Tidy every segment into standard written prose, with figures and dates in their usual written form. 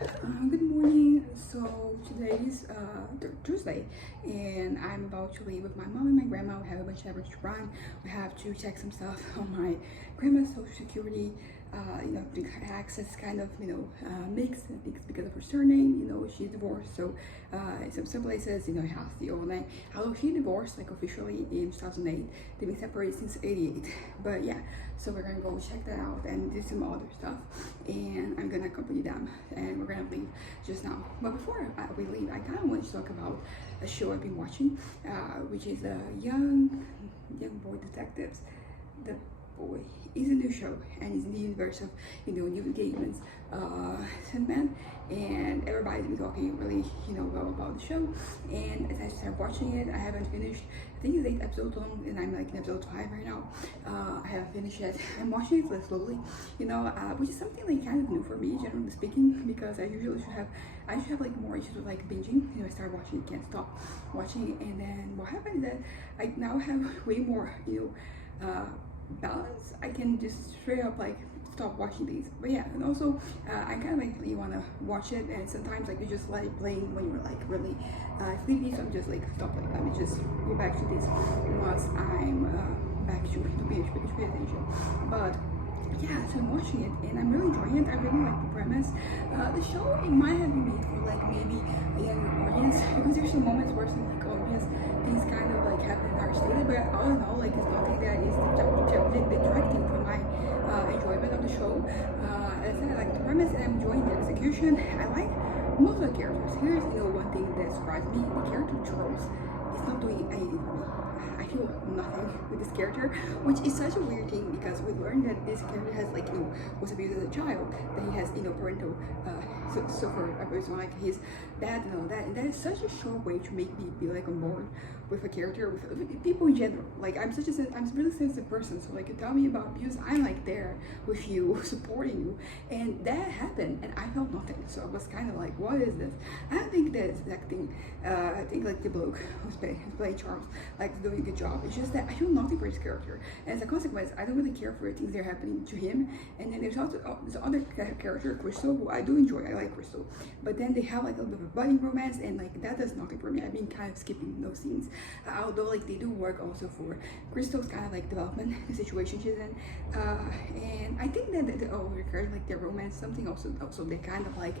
Good morning. So today is Tuesday, and I'm about to leave with my mom and my grandma. We have a bunch of errands to run. We have to check some stuff on my grandma's social security. The access kind of mixed. I think it's because of her surname. She's divorced, so some places it has the old name. Although she divorced like officially in 2008, they've been separated since '88. But yeah, so we're gonna go check that out and do some other stuff, and I'm gonna accompany them, and we're gonna leave just now. But before we leave, I kind of want to talk about a show I've been watching, which is Young Boy Detectives. The Boy is a new show, and it's in the universe of Neil Gaiman's Sandman, and everybody's been talking really well about the show. And as I started watching it, I haven't finished. I think it's 8 episodes long, and I'm like in episode 5 right now. I haven't finished it. I'm watching it like slowly, which is something like kind of new for me, generally speaking, because I should have like more issues with like binging. I start watching, can't stop watching, and then what happened is that I now have way more, balance. I can just straight up like stop watching these. But yeah, and also I kind of like you want to watch it, and sometimes like you just let it playing when you're like really sleepy. So I'm just like stop, like let me just go back to this once I'm back to pay attention. But yeah, so I'm watching it and I'm really enjoying it. I really like the premise. The show, it might have been made for like maybe a younger audience, because there's some moments where some like obvious things kind of like happen in our state, but all in all, like it's nothing that is detracting from my enjoyment of the show. As I said, I like the premise and I'm enjoying the execution. I like most of the characters. Here's one thing that surprised me: the character Charles is not doing anything for me. I feel nothing with this character, which is such a weird thing, because we learned that this character has like was abused as a child, that he has parental suffered abuse, like his dad and all that, and that is such a short way to make me be like on board with a character, with people in general. Like I'm I'm a really sensitive person, so like you tell me about abuse, I'm like there with you, supporting you, and that happened, and I felt nothing. So I was kind of like, what is this? I don't think that it's acting. I think like the bloke who's playing Charles like doing a good job. It's just that I feel nothing for his character, and as a consequence, I don't really care for the things that are happening to him. And then there's also this other character, Crystal, who I do enjoy. I like Crystal, but then they have like a little bit of a budding romance, and like that does nothing for me. I've been kind of skipping those scenes, although like they do work also for Crystal's kind of like development, the situation she's in, and I think that the older characters, like their romance, something also they kind of like.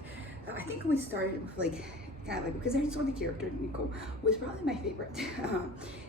I think we started with like kind of like, because I saw the character Nico was probably my favorite.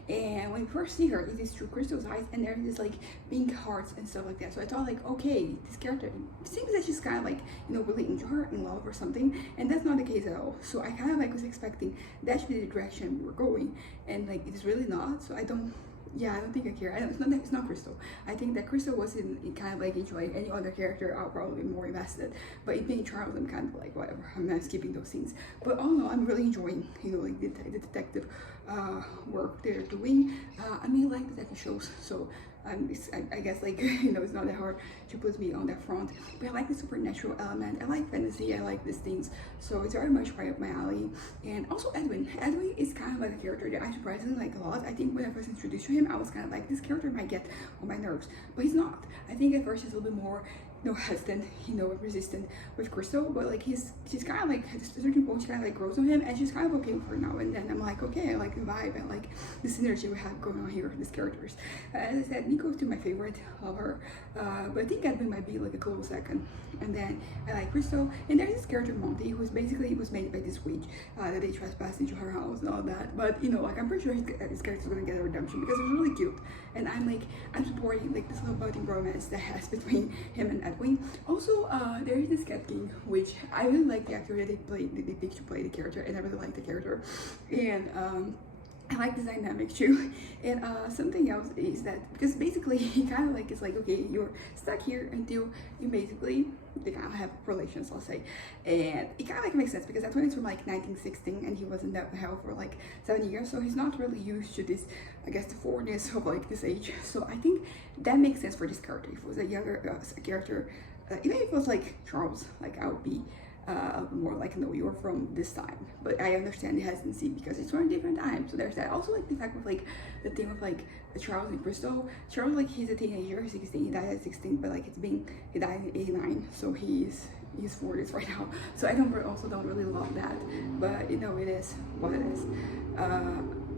And when we first see her, it is through Crystal's eyes, and there's this like pink hearts and stuff like that. So I thought like, okay, this character, it seems that she's kind of like really into her, in love or something, and that's not the case at all. So I kind of like was expecting that to be the direction we were going, and like it's really not. So I don't. Yeah, I don't think I care. It's not Crystal. I think that Crystal was in kind of like enjoying any other character. I'll probably be more invested. But in being Charles, I'm kind of like whatever. I'm not skipping those scenes. But all in all, I'm really enjoying like the detective work they're doing. I mean, like detective shows, so I guess like it's not that hard to put me on that front. But I like the supernatural element. I like fantasy. I like these things. So it's very much right up my alley. And also Edwin. Edwin is kind of like a character that I surprisingly like a lot. I think when I first introduced to him, I was kind of like, this character might get on my nerves, but he's not. I think at first he's a little bit more hesitant, resistant with Crystal, but like she's kind of like at a certain point she kind of like grows on him, and she's kind of okay with her now. And then I'm like, okay, I like the vibe and like the synergy we have going on here with these characters. As I said, Nico's still my favorite of her, but I think Edwin might be like a close second. And then I like Crystal, and there's this character Monty, who's basically was made by this witch that they trespassed into her house and all that. But like I'm pretty sure his character's gonna get a redemption, because it's really cute, and I'm supporting like this little budding romance that has between him and Edwin. Also, there is this Cat King, which I really like the actor that they picked to play the character, and I really like the character, and I like this dynamic too. And something else is that, because basically he kind of like is like, okay, you're stuck here until you basically they kind of have relations, I'll say. And it kind of like makes sense, because that's when it's from like 1916, and he was in that hell for like 7 years, so he's not really used to this, I guess, the forwardness of like this age. So I think that makes sense for this character. If it was a younger character, even if it was like Charles, like I would be more like, no, you're from this time. But I understand the hesitancy because it's from a different time. So there's that. Also like the fact of like the thing of like Charles and Crystal. Charles, like he's a teenager, 16, he died at 16, but like he died in 89, so he's his 40s right now, so I don't also don't really love that, but you know, it is what it is.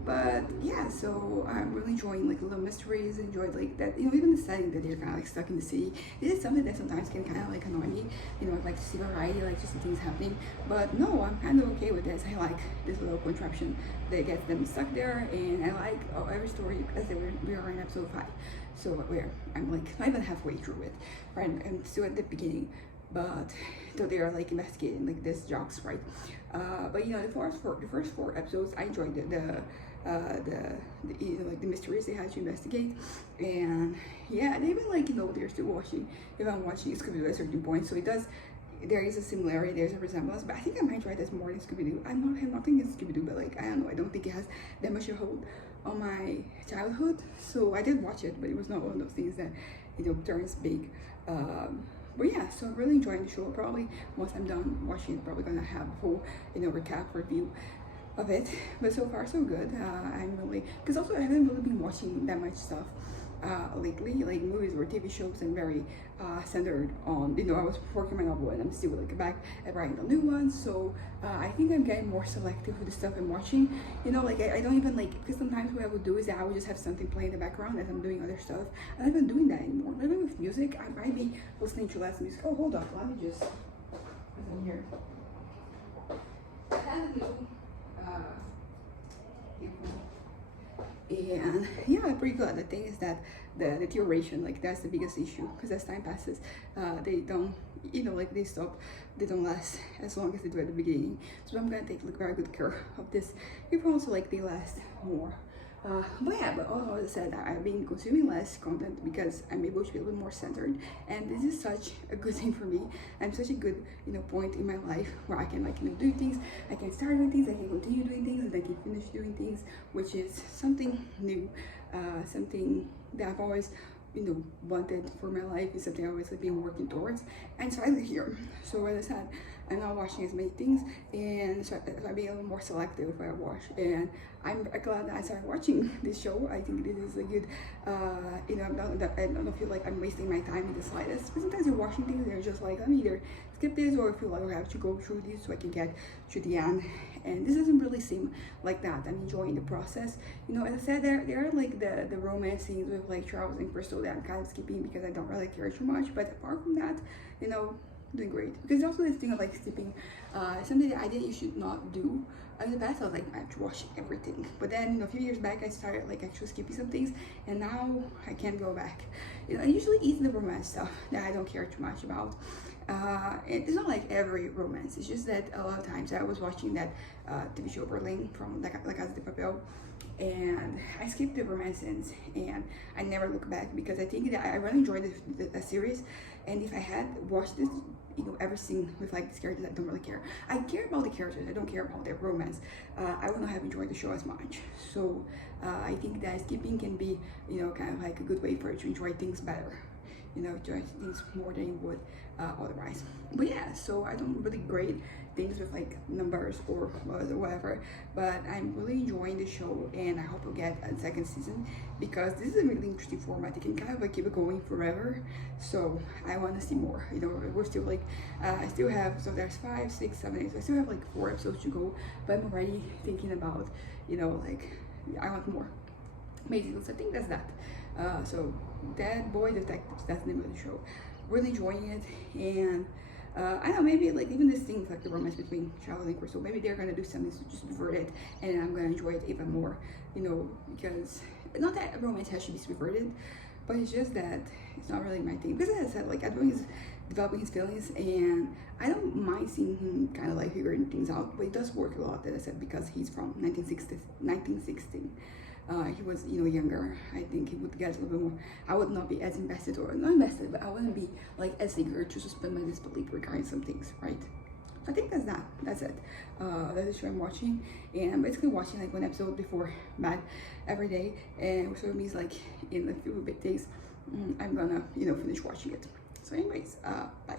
But yeah, so I'm really enjoying like little mysteries, enjoyed like that, you know, even the setting that you're kind of like stuck in the city. It is something that sometimes can kind of like annoy me, you know, I like to see variety, like to see things happening, but no, I'm kind of okay with this. I like this little contraption that gets them stuck there, and I like every story. As we are in episode 5, so where I'm like not even halfway through it, right? I'm still at the beginning, but so they are like investigating like this jocks, right? But you know, the first 4 episodes, I enjoyed you know, like the mysteries they had to investigate, and yeah, and even like, you know, they're still watching, if I'm watching Scooby-Doo at a certain point, so it does, there is a similarity, there's a resemblance, but I think I might try this more than Scooby-Doo. I have nothing against Scooby-Doo, but like, I don't know, I don't think it has that much a hold on my childhood, so I did watch it, but it was not one of those things that, you know, turns big. But yeah, so I'm really enjoying the show. Probably once I'm done watching it, probably gonna have a full, you know, recap review of it. But so far so good. I'm really, because also I haven't really been watching that much stuff lately, like movies or TV shows, and very centered on, you know, I was working my novel and I'm still like back at writing the new ones, so I think I'm getting more selective with the stuff I'm watching, you know, like I don't even like, because sometimes what I would do is that I would just have something playing in the background as I'm doing other stuff. I'm not even doing that anymore. Even with music, I might be listening to less music. Oh, hold on, let me just, because I'm here. I have a new and yeah, pretty good. The thing is that the duration, like that's the biggest issue, because as time passes, they don't, you know, like they don't last as long as they do at the beginning. So I'm gonna take like very good care of this. People also like they last more. But yeah, but all I said, I've been consuming less content because I'm able to be a little more centered, and this is such a good thing for me. I'm such a good, you know, point in my life where I can, like, you know, do things, I can start doing things, I can continue doing things, and I can finish doing things, which is something new, something that I've always, you know, wanted for my life, is something I've always like been working towards, and so I live here. So as I said, I'm not watching as many things, and so I'm being a little more selective with what I watch, and I'm glad that I started watching this show. I think this is a good, you know, I don't feel like I'm wasting my time in the slightest, but sometimes you're watching things and you're just like, let me either skip this, or I feel like I have to go through this so I can get to the end, and this doesn't really seem like that. I'm enjoying the process. You know, as I said, there are like the romance scenes with like Charles and Crystal that I'm kind of skipping because I don't really care too much, but apart from that, you know, doing great. Because also this thing of like skipping, something that I did you should not do. In the past I was like, I have to watch everything, but then, you know, a few years back I started like actually skipping some things, and now I can't go back. You know, I usually eat the romance stuff that I don't care too much about. It's not like every romance, it's just that a lot of times I was watching that TV show Berlin from La Casa de Papel, and I skipped the romance scenes and I never look back, because I think that I really enjoyed the series, and if I had watched this, you know, every scene with like these characters, I don't really care. I care about the characters, I don't care about their romance. I would not have enjoyed the show as much. So I think that skipping can be, you know, kind of like a good way for you to enjoy things better, you know, enjoy things more than you would otherwise. But yeah, so I don't really grade things with like numbers or whatever, but I'm really enjoying the show, and I hope we'll get a second season, because this is a really interesting format. It can kind of like keep it going forever, so I want to see more. You know, we're still like I still have, so there's 5, 6, 7, 8, so I still have like 4 episodes to go, but I'm already thinking about, you know, like I want more. Amazing. So I think that's that. So Dead Boy Detectives, that's the name of the show. Really enjoying it, and I don't know, maybe like even this thing with like the romance between Charles and Crystal, maybe they're gonna do something to just subvert it, and I'm gonna enjoy it even more, you know, because not that romance has to be subverted, but it's just that it's not really my thing. Because as I said, like Edwin is developing his feelings, and I don't mind seeing him kind of like figuring things out, but it does work a lot, as I said, because he's from 1916. He was, you know, younger. I think he would get a little bit more. I would not be as invested, or not invested, but I wouldn't be like as eager to suspend my disbelief regarding some things, right? I think that's that. That's it. That's the show I'm watching, and I'm basically watching like 1 episode before bed every day, and so it means like in a few days, I'm gonna, you know, finish watching it. So anyways, bye.